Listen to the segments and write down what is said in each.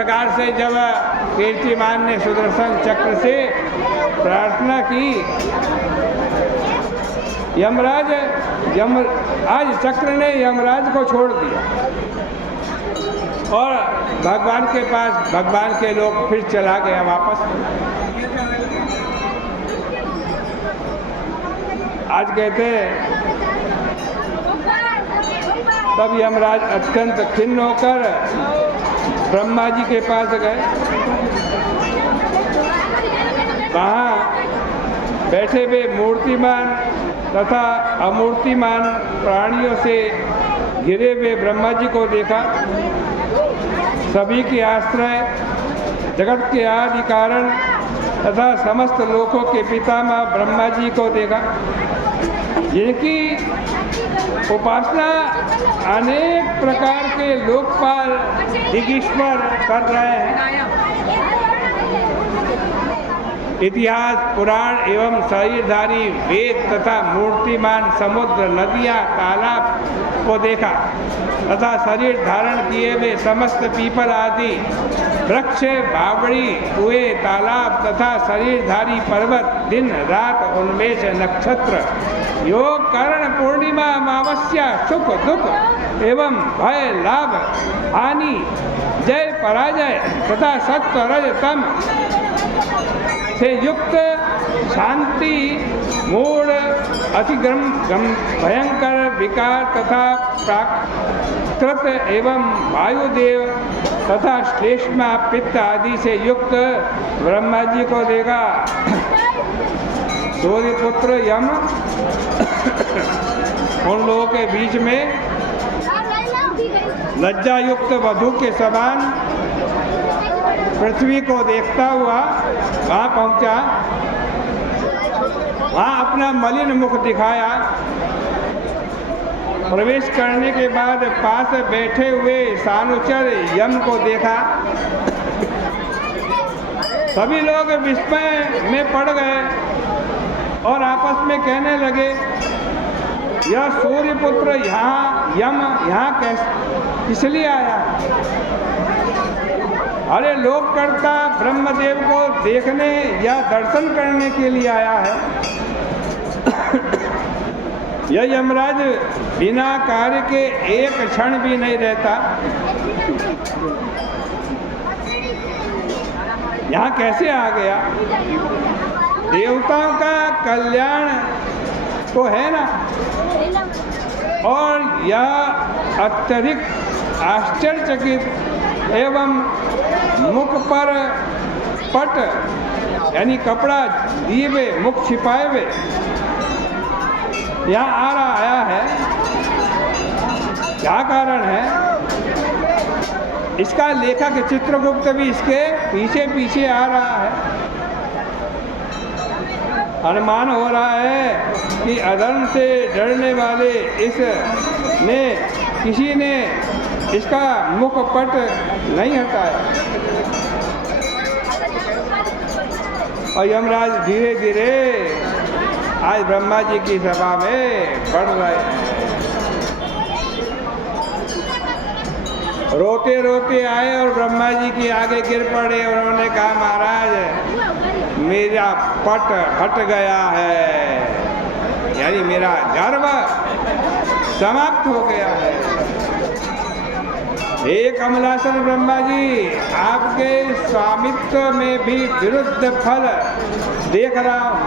प्रकार से जब कीर्तिमान ने सुदर्शन चक्र से प्रार्थना की, आज चक्र ने यमराज को छोड़ दिया और भगवान के पास भगवान के लोग फिर चला गया वापस। आज कहते हैं तब यमराज अत्यंत खिन्न होकर ब्रह्मा जी के पास गए। वहाँ बैठे हुए मूर्तिमान तथा अमूर्तिमान प्राणियों से घिरे हुए ब्रह्मा जी को देखा। सभी के आश्रय, जगत के आदि कारण तथा समस्त लोकों के पितामह ब्रह्मा जी को देखा, जिनकी उपासना अनेक प्रकार के लोकपाल दिगीश्वर कर रहे हैं। इतिहास, पुराण एवं शरीरधारी वेद तथा मूर्तिमान समुद्र, नदियाँ, तालाब को देखा तथा शरीर धारण किए हुए समस्त पीपल आदि वृक्ष, बावड़ी, कुएं, तालाब तथा शरीरधारी पर्वत, दिन रात उन्मेष, नक्षत्र, योग, करण, पूर्णिमा, अमावस्या, सुख दुख एवं भय, लाभ, हानि, जय पराजय तथा सत्व रज तम से युक्त, शांति, मूढ़, अतिग्रम, भयंकर, विकार तथा प्राकृत एवं वायुदेव तथा श्लेष्मा, पित्त आदि से युक्त ब्रह्मा जी को देखा। सूर्यपुत्र यम उन लोगों के बीच में लज्जा युक्त वधु के समान पृथ्वी को देखता हुआ वहाँ पहुँचा। वहाँ अपना मलिन मुख दिखाया। प्रवेश करने के बाद पास बैठे हुए सानुचर यम को देखा। सभी लोग विस्मय में पड़ गए और आपस में कहने लगे, यह सूर्यपुत्र यहाँ कैसे इसलिए आया? अरे लोककर्ता ब्रह्मदेव को देखने या दर्शन करने के लिए आया है। यह यमराज बिना कार्य के एक क्षण भी नहीं रहता। यहाँ कैसे आ गया? देवताओं का कल्याण तो है ना, और यह अत्यधिक आश्चर्यचकित एवं मुख पर पट यानी कपड़ा दिए हुए, मुख छिपाए हुए यहाँ आया है। क्या कारण है? इसका लेखक चित्रगुप्त भी इसके पीछे पीछे आ रहा है। अनुमान हो रहा है कि अधर्म से डरने वाले किसी ने इसका मुखपट नहीं हटाया। और यमराज धीरे धीरे आज ब्रह्मा जी की सभा में बढ़ रहे हैं। रोते रोते आए और ब्रह्मा जी की आगे गिर पड़े। उन्होंने कहा, महाराज मेरा पट हट गया है, यानी मेरा गर्व समाप्त हो गया है। हे कमलासन ब्रह्मा जी, आपके स्वामित्व में भी विरुद्ध फल देख रहा हूँ।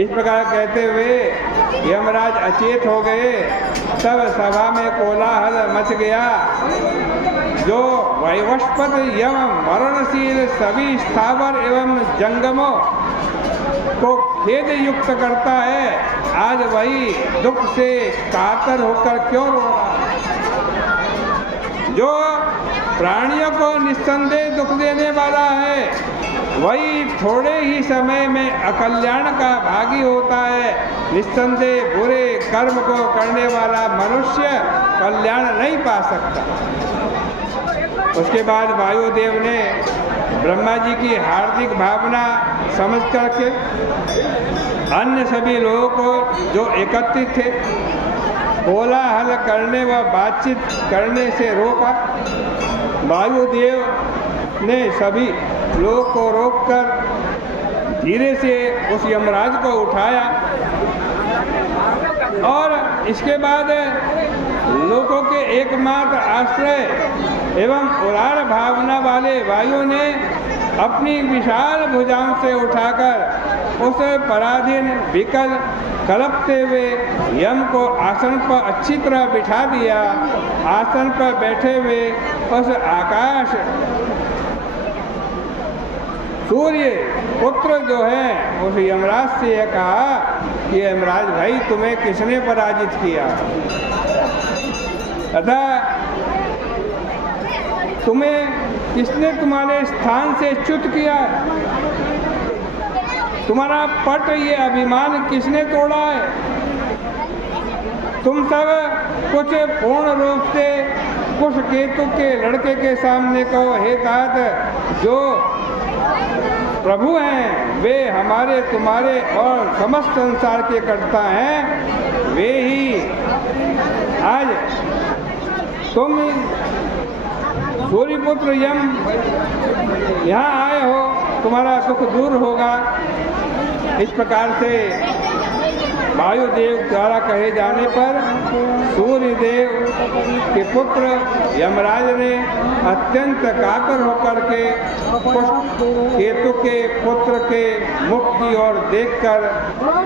इस प्रकार कहते हुए यमराज अचेत हो गए। तब सभा में कोलाहल मच गया। जो वैवस्पत यम मरणशील सभी स्थावर एवं जंगमों को खेद युक्त करता है, आज वही दुख से कातर होकर क्यों रो रहा है? जो प्राणियों को निस्संदेह दुख देने वाला है, वही थोड़े ही समय में अकल्याण का भागी होता है। निस्संदेह बुरे कर्म को करने वाला मनुष्य कल्याण नहीं पा सकता। उसके बाद वायुदेव ने ब्रह्मा जी की हार्दिक भावना समझ करके अन्य सभी लोगों को जो एकत्रित थे कोलाहल करने व बातचीत करने से रोका। वायुदेव ने सभी लोगों को रोककर धीरे से उस यमराज को उठाया और इसके बाद लोगों के एकमात्र आश्रय एवं उदार भावना वाले वायु ने अपनी विशाल भुजाओं से उठाकर उस पराधीन विकल कलपते हुए यम को आसन पर अच्छी तरह बिठा दिया। आसन पर बैठे हुए उस आकाश सूर्य पुत्र जो है उस यमराज से यह कहा कि यमराज भाई तुम्हें किसने पराजित किया तथा तुम्हें किसने तुम्हारे स्थान से च्युत किया, तुम्हारा पट ये अभिमान किसने तोड़ा है। तुम सब कुछ पूर्ण रूप से कुश केतु के लड़के के सामने कहो हे तात जो प्रभु हैं वे हमारे तुम्हारे और समस्त संसार के कर्ता हैं, वे ही आज तुम सूर्यपुत्र यम यहाँ आए हो, तुम्हारा सुख दूर होगा। इस प्रकार से वायुदेव द्वारा कहे जाने पर सूर्यदेव के पुत्र यमराज ने अत्यंत कातर होकर के केतु के पुत्र के मुख की ओर देखकर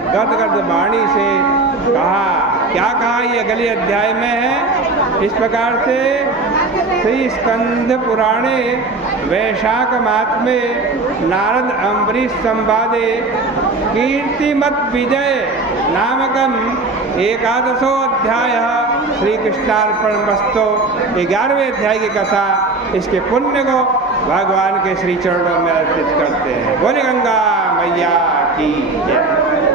गदगद वाणी से कहा। क्या कहा ये अगले अध्याय में है। इस प्रकार से श्री स्कंद पुराणे वैशाख मास में नारद अम्बरीश संवादे कीर्तिमत विजय नामकम 11वां अध्याय श्री कृष्णार्पणमस्तु। 11वें अध्याय की कथा इसके पुण्य को भगवान के श्री चरणों में अर्पित करते हैं। बोले गंगा मैया की जय।